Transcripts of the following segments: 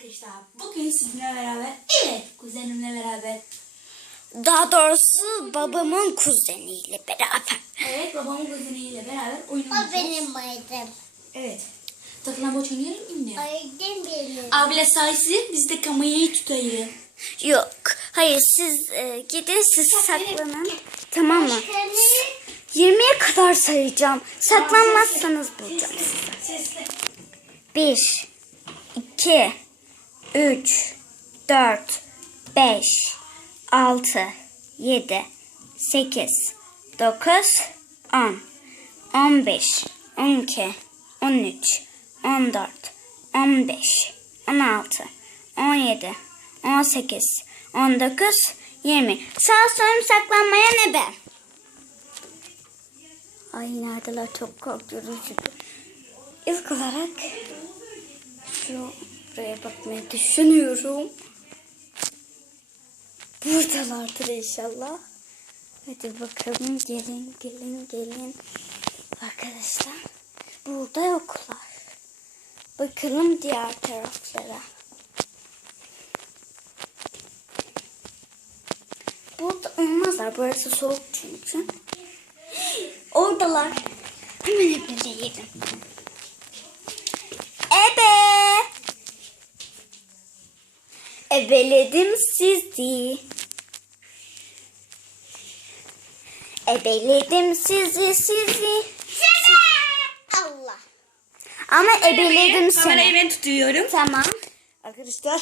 arkadaşlar. Bugün sizinle beraber, evet kuzenimle beraber. Daha doğrusu babamın kuzeniyle beraber. Evet babamın kuzeniyle beraber oyun O benim aydım. Evet. Saklambaç oynayalım mı? Aydım benim. Abla sayısı biz de kamerayı tutayım. Yok. Hayır siz e, gidin siz saklanın. Tamam mı? 20'ye kadar sayacağım. Saklanmazsanız bulacağım sizi. Sesle. 1 2 3 4 5 6 7 8 9 10 15 12 13 14 15 16 17 18 19 20 Sağ solum saklanmaya ne be? Ay neredeler çok korkuyoruz çünkü. İlk olarak şu buraya bakmayı düşünüyorum. Buradalardır inşallah. Hadi bakalım gelin gelin gelin. Arkadaşlar burada yoklar. Bakalım diğer taraflara. Burada olmazlar. Burası soğuk çünkü. Oradalar. Hemen ebeleyelim. Ebe. Ebeledim sizi. Ebeledim sizi sizi. Allah. Ama ebeledim Kamerayı seni. ben tutuyorum. Tamam. Arkadaşlar.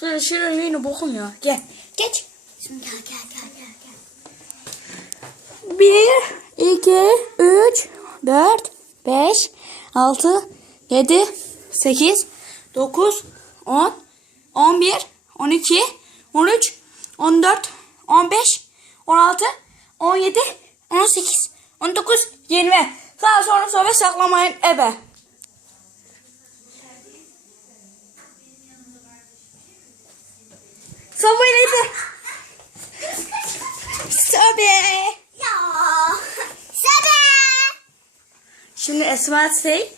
Şöyle şöyle yine bakın ya. Gel. Geç. Şimdi gel gel gel gel. gel. 1, 2, 3, 4, 5, 6, 7, 8, 9, 10, 11, 12, 13, 14, 15, 16, 17, 18, 19, 20. Sağ sonra sobe saklamayın ebe. Sobe neydi? Sobe. Ya. Sana. Şimdi Esma say.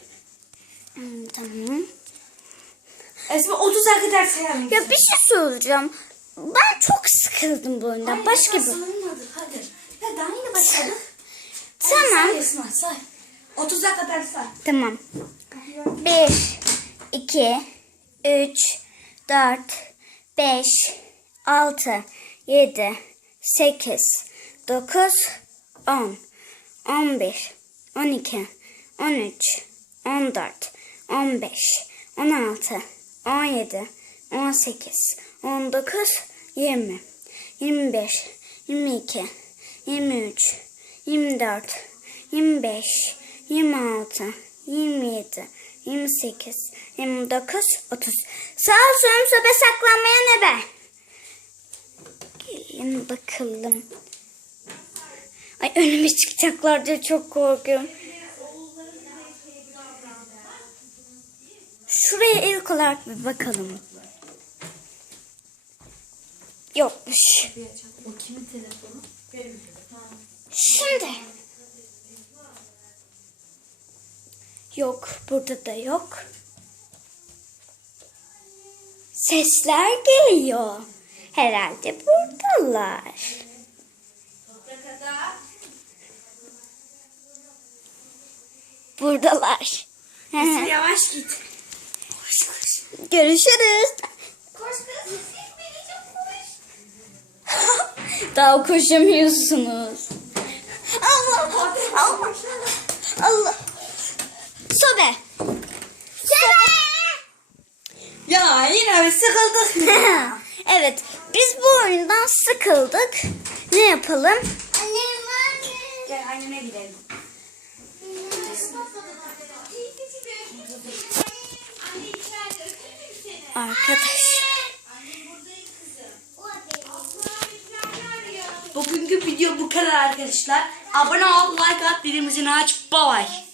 Hmm, tamam. Esma 30'a kadar sayalım. Ya bir şey soracağım. Ben çok sıkıldım bu oyundan. Başka bir... Hadi. Ya daha yeni başladık. Tamam. Say Esma say. 30'a kadar say. Tamam. 1, 2, 3, 4, 5, 6, 7, 8, 9, 10, 11, 12, 13, 14, 15, 16, 17, 18, 19, 20, 21, 22, 23, 24, 25, 26, 27, 28, 29, 30. Sağ ol solum sobe saklanmaya ne be? Gelin bakalım. Ay önüme çıkacaklar diye çok korkuyorum. Olarak bir bakalım. Yokmuş. O kimin telefonu? Şimdi. Yok, burada da yok. Sesler geliyor. Herhalde buradalar. Buradalar. Yavaş git. Görüşürüz. Koş kız. Daha koşamıyorsunuz. Allah. Allah. Allah. Sobe. Sobe. Ya yine mi sıkıldık? evet, biz bu oyundan sıkıldık. Ne yapalım? Annem anne. Gel annene gidelim. Arkadaş. Bugünkü video bu kadar arkadaşlar. Abone ol, like at, birimizin aç. Bye bye.